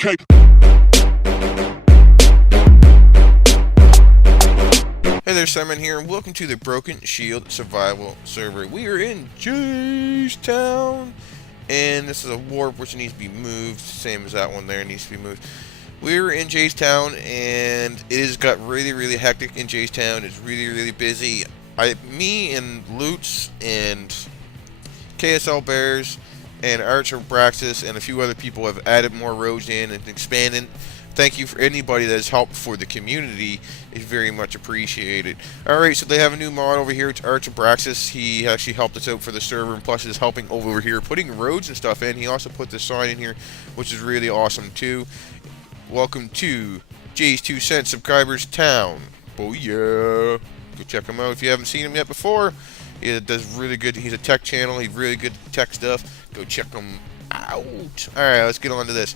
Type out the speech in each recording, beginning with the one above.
Okay. Hey there, Simon here, and welcome to the Brokenshield Survival Server. We are in JayzTwoCents, and this is a warp which needs to be moved, same as that one there needs to be moved. We're in JayzTwoCents, and it has got really hectic in JayzTwoCents. It's really busy. Me and Loots and KSL Bears and Archer Braxis and a few other people have added more roads in and expanded. Thank you for anybody that has helped for the community. It's very much appreciated. Alright, so they have a new mod over here. It's Archer Braxis. He actually helped us out for the server, and plus is helping over here putting roads and stuff in. He also put this sign in here, which is really awesome too. Welcome to JayzTwoCents Subscribers Town. Oh yeah. Go check him out if you haven't seen him yet before. He does really good. He's a tech channel. He's really good at tech stuff. Go check him out. Alright, let's get on to this.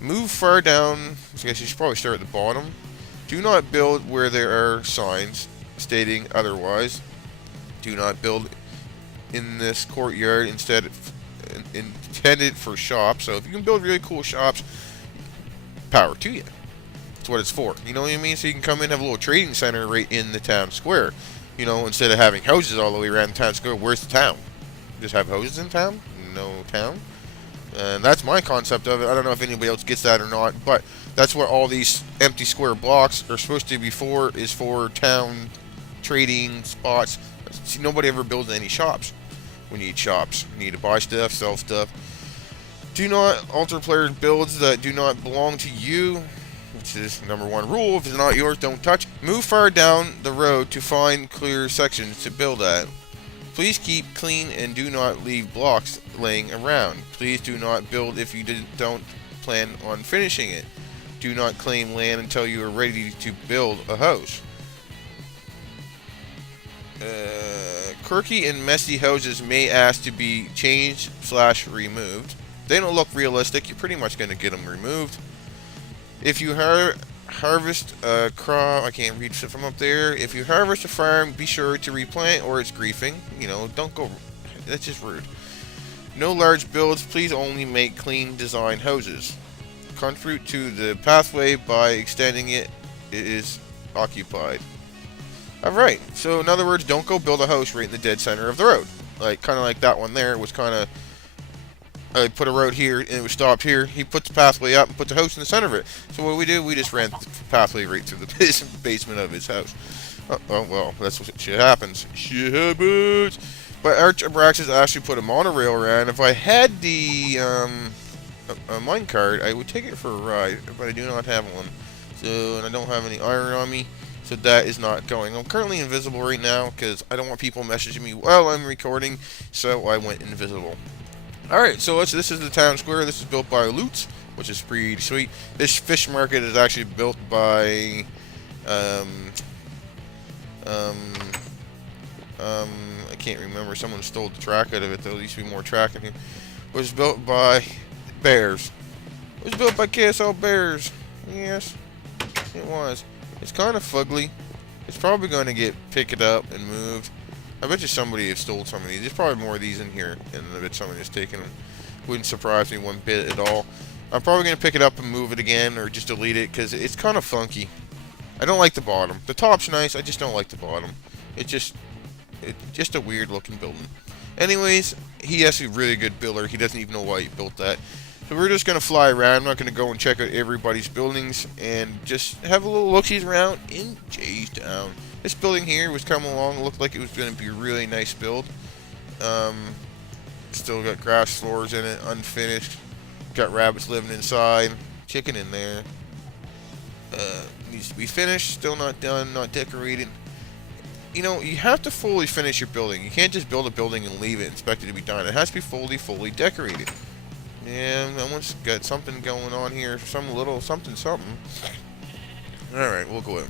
Move far down. I guess you should probably start at the bottom. Do not build where there are signs stating otherwise. Do not build in this courtyard. Instead, intended for shops. So if you can build really cool shops, power to you. That's what it's for. You know what I mean? So you can come in and have a little trading center right in the town square. You know, instead of having houses all the way around the town square. Where's the town? Just have houses in town? No town? And that's my concept of it. I don't know if anybody else gets that or not, but that's what all these empty square blocks are supposed to be for, is for town trading spots. See, nobody ever builds any shops. We need shops. We need to buy stuff, sell stuff. Do not alter player builds that do not belong to you, which is #1 rule. If it's not yours, don't touch. Move far down the road to find clear sections to build at. Please keep clean and do not leave blocks laying around. Please do not build if you don't plan on finishing it. Do not claim land until you are ready to build a house. Quirky and messy houses may ask to be changed/removed. They don't look realistic. You're pretty much going to get them removed. If you harvest a crop, I can't read it from up there. If you harvest a farm, be sure to replant or it's griefing. You know, don't go. That's just rude. No large builds. Please only make clean design houses. Contribute to the pathway by extending it. It is occupied. Alright, so in other words, don't go build a house right in the dead center of the road. Kind of like that one there. It was kind of, I put a road here and it was stopped here. He put the pathway up and put the house in the center of it. So what we did, we just ran the pathway right through the basement of his house. Oh well, that's what shit happens. Shit happens. But Archer Braxis actually put a monorail around. If I had the a minecart, I would take it for a ride, but I do not have one. So, and I don't have any iron on me. So that is not going. I'm currently invisible right now because I don't want people messaging me while I'm recording, so I went invisible. Alright, so this is the town square. This is built by Loots, which is pretty sweet. This fish market is actually built by I can't remember. Someone stole the track out of it. There used to be more track in here. It was built by Bears. It was built by KSL Bears. Yes, it was. It's kind of fugly. It's probably going to get picked up and moved. I bet you somebody has stole some of these. There's probably more of these in here, and I bet somebody has taken them. Wouldn't surprise me one bit at all. I'm probably going to pick it up and move it again, or just delete it, because it's kind of funky. I don't like the bottom. The top's nice, I just don't like the bottom. It's just a weird looking building. Anyways, he has a really good builder. He doesn't even know why he built that. So we're just going to fly around. I'm not going to go and check out everybody's buildings, and just have a little look-sees around in JayzTwoCents. This building here was coming along. It looked like it was going to be a really nice build. Still got grass floors in it, unfinished. Got rabbits living inside. Chicken in there. Needs to be finished. Still not done. Not decorated. You know, you have to fully finish your building. You can't just build a building and leave it and expect it to be done. It has to be fully decorated. Yeah, that one's got something going on here. Some little something. Alright, we'll go in.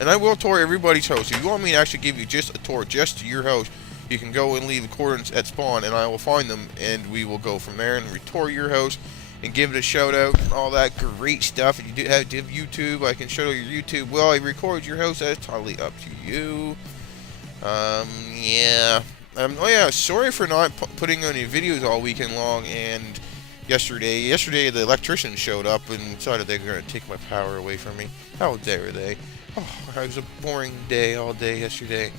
And I will tour everybody's house. If you want me to actually give you just a tour just to your house, you can go and leave the coordinates at spawn, and I will find them, and we will go from there and tour your house and give it a shout out and all that great stuff. If you do have YouTube, I can show you your YouTube. Well, I record your house. That's totally up to you. Yeah. Oh yeah, sorry for not putting on any videos all weekend long, and Yesterday, the electrician showed up and decided they were going to take my power away from me. How dare they? Oh, it was a boring day all day yesterday.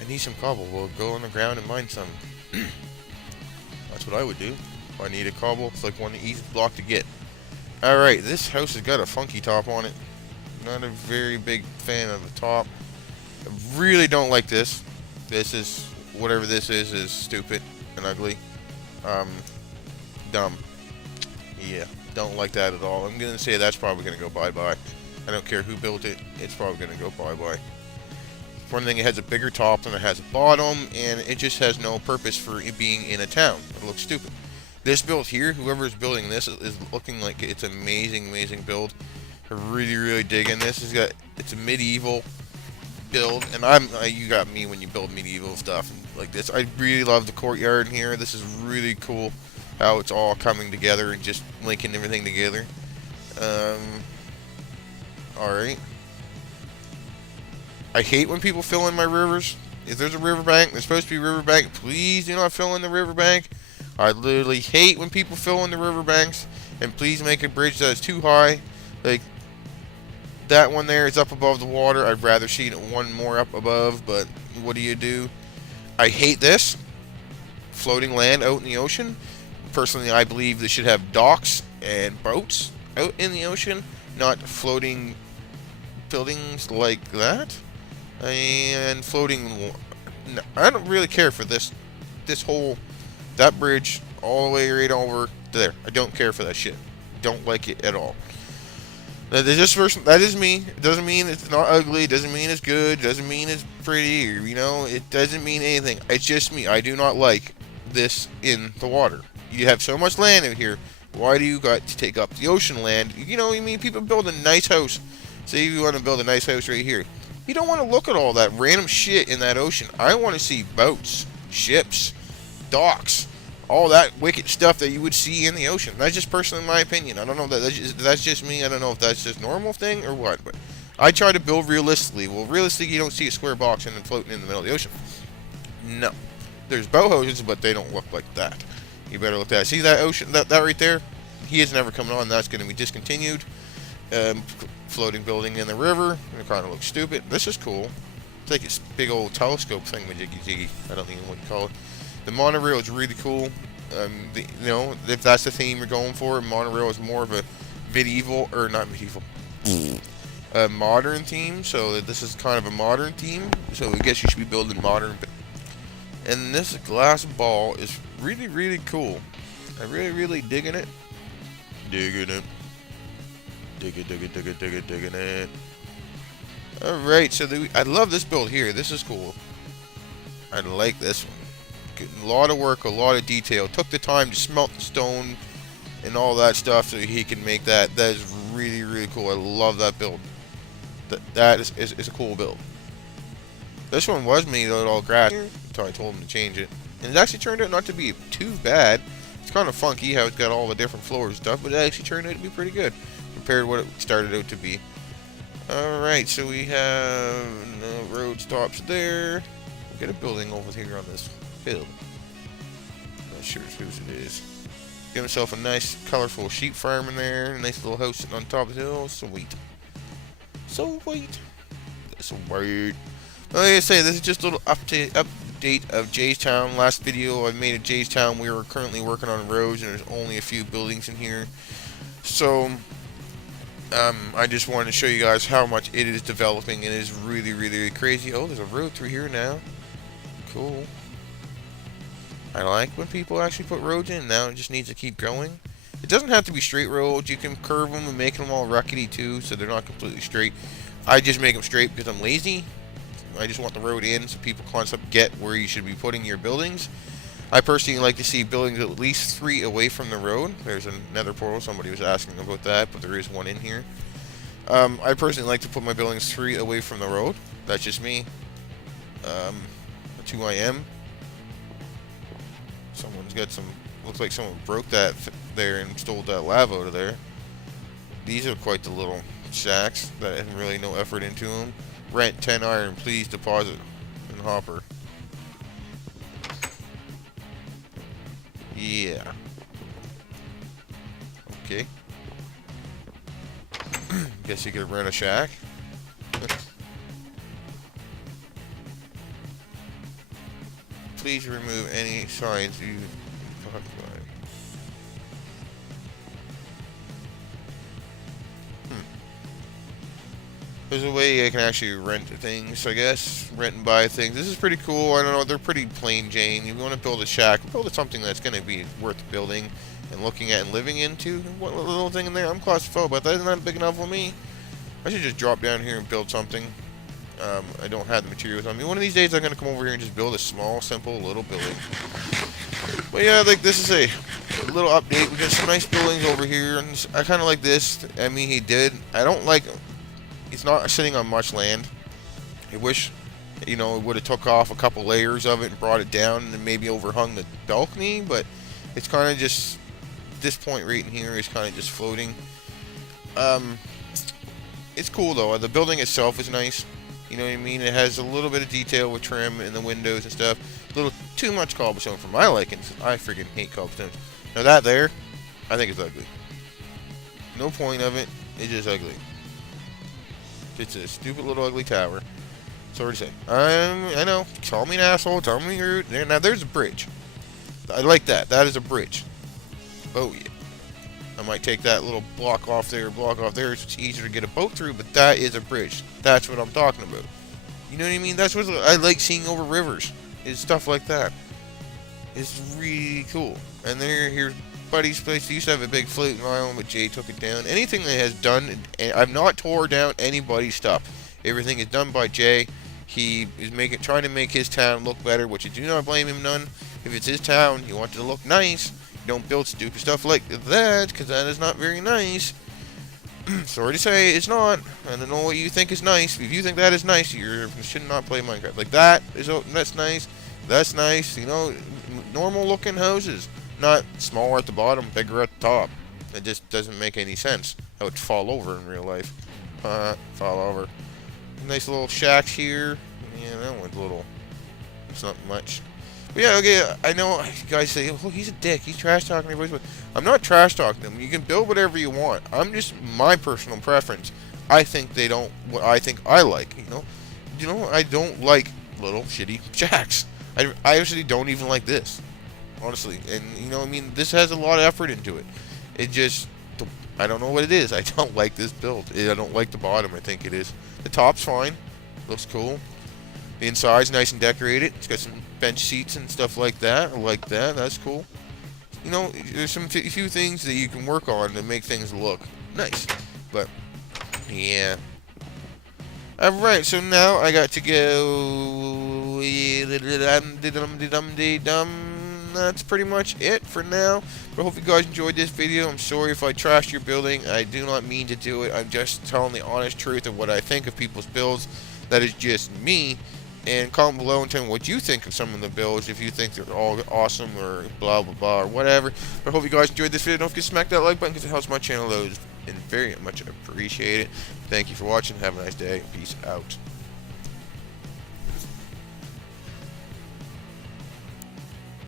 I need some cobble. We'll go on the ground and mine some. That's what I would do. If I need a cobble, it's like one easy block to get. Alright, this house has got a funky top on it. Not a very big fan of the top. I really don't like this. This is, whatever this is stupid and ugly. Dumb. Yeah, don't like that at all. I'm gonna say that's probably gonna go bye-bye. I don't care who built it, it's probably gonna go bye-bye. One thing, it has a bigger top than it has a bottom, and it just has no purpose for it being in a town. It looks stupid. This build here, whoever's building this is looking like it's an amazing, amazing build. I really digging this. It's a medieval build, and you got me when you build medieval stuff like this. I really love the courtyard in here. This is really cool how it's all coming together and just linking everything together. Alright. I hate when people fill in my rivers. If there's a riverbank, there's supposed to be a riverbank, please do not fill in the riverbank. I literally hate when people fill in the riverbanks, and please make a bridge that is too high. Like, that one there is up above the water. I'd rather see one more up above, but what do? I hate this. Floating land out in the ocean. Personally, I believe they should have docks and boats out in the ocean, not floating buildings like that. And floating... No, I don't really care for this whole... That bridge all the way right over there. I don't care for that shit. Don't like it at all. That is me. It doesn't mean it's not ugly. It doesn't mean it's good. It doesn't mean it's pretty. Or, it doesn't mean anything. It's just me. I do not like this in the water. You have so much land in here. Why do you got to take up the ocean land? People build a nice house. Say you want to build a nice house right here. You don't want to look at all that random shit in that ocean. I want to see boats, ships, docks, all that wicked stuff that you would see in the ocean. That's just personally my opinion. I don't know that's just me. I don't know if that's just normal thing or what. But I try to build realistically. Well, realistically, you don't see a square box and then floating in the middle of the ocean. No, there's boat houses, but they don't look like that. You better look at that. See that ocean? That right there? He is never coming on. That's going to be discontinued. Floating building in the river. It kind of looks stupid. This is cool. It's like this big old telescope thing with jiggy. I don't even know what you call it. The monorail is really cool. If that's the theme you're going for, monorail is more of a medieval, or not medieval, a modern theme. So this is kind of a modern theme. So I guess you should be building modern. And this glass ball is really cool. I'm really digging it. Digging it. Alright, so I love this build here. This is cool. I like this one. A lot of work, a lot of detail. Took the time to smelt the stone and all that stuff so he can make that. That is really cool. I love that build. That is a cool build. This one was made out of all grass until I told him to change it. And it actually turned out not to be too bad. It's kind of funky how it's got all the different floors and stuff, but it actually turned out to be pretty good compared to what it started out to be. Alright, so we have no road stops there. We got a building over here on this hill. Not sure whose it is. Give himself a nice, colorful sheep farm in there. A nice little house sitting on top of the hill. Sweet. That's weird. Like I say, this is just a little update of JayzTown. Last video I made of JayzTown, we were currently working on roads, and there's only a few buildings in here. So, I just wanted to show you guys how much it is developing. It is really crazy. Oh, there's a road through here now. Cool. I like when people actually put roads in. Now it just needs to keep going. It doesn't have to be straight roads. You can curve them and make them all ruckety too, so they're not completely straight. I just make them straight because I'm lazy. I just want the road in so people constantly get where you should be putting your buildings. I personally like to see buildings at least 3 away from the road. There's another portal. Somebody was asking about that, but there is one in here. I personally like to put my buildings 3 away from the road. That's just me. That's who I am. Someone's got some... Looks like someone broke that there and stole that lava out of there. These are quite the little shacks that have really no effort into them. Rent 10 iron, please deposit in hopper. Yeah. Okay. Guess you could rent a shack. Please remove any signs you talked about. There's a way I can actually rent things, I guess. Rent and buy things. This is pretty cool. I don't know, they're pretty plain Jane. You want to build a shack, build something that's going to be worth building and looking at and living into. What little thing in there? I'm claustrophobic, but that's not big enough for me. I should just drop down here and build something. I don't have the materials on me. One of these days I'm going to come over here and just build a small, simple little building. But yeah, like this is a little update. We got some nice buildings over here, and I kind of like this. I mean, he did. I don't like... He's not sitting on much land. I wish, you know, it would have took off a couple layers of it and brought it down and then maybe overhung the balcony, but it's kind of just, this point right in here is kind of just floating. It's cool though. The building itself is nice. You know what I mean? It has a little bit of detail with trim in the windows and stuff. A little too much cobblestone for my liking. I freaking hate cobblestone. Now that there, I think it's ugly. No point of it. It's just ugly. It's a stupid little ugly tower. Sorry to say. I know. Call me an asshole. Tell me you're rude. Now there's a bridge. I like that. That is a bridge. Oh yeah. I might take that little block off there. It's easier to get a boat through, but that is a bridge. That's what I'm talking about. You know what I mean? That's what I like seeing over rivers. Is stuff like that. It's really cool. And here's Buddy's place. They used to have a big floating island, but Jay took it down. Anything that has done, and I've not tore down anybody's stuff. Everything is done by Jay. He is trying to make his town look better, which I do not blame him none. If it's his town, he wants it to look nice. You don't build stupid stuff like that, because that is not very nice. Sorry to say, it's not. I don't know what you think is nice. If you think that is nice, you should not play Minecraft. Like that's nice. That's nice. You know, normal looking houses. Not smaller at the bottom, bigger at the top. It just doesn't make any sense. How it'd fall over in real life. Fall over. Nice little shacks here. Yeah, that one's a little... It's not much. But yeah, okay, I know you guys say, oh, he's a dick. He's trash-talking everybody. But I'm not trash-talking them. You can build whatever you want. I'm just my personal preference. I think they don't... What I think I like, you know? You know, I don't like little shitty shacks. I actually don't even like this. Honestly, and you know, I mean, this has a lot of effort into it. It just, I don't know what it is. I don't like this build. I don't like the bottom. I think it is. The top's fine. Looks cool. The inside's nice and decorated. It's got some bench seats and stuff like that. I like that. That's cool. You know, there's some few things that you can work on to make things look nice. But yeah. Alright, so now I got to go. That's pretty much it for now. But I hope you guys enjoyed this video. I'm sorry if I trashed your building. I do not mean to do it. I'm just telling the honest truth of what I think of people's builds. That is just me. And comment below and tell me what you think of some of the builds. If you think they're all awesome or blah blah blah or whatever. But I hope you guys enjoyed this video. Don't forget to smack that like button because it helps my channel load and very much appreciate it. Thank you for watching. Have a nice day. Peace out.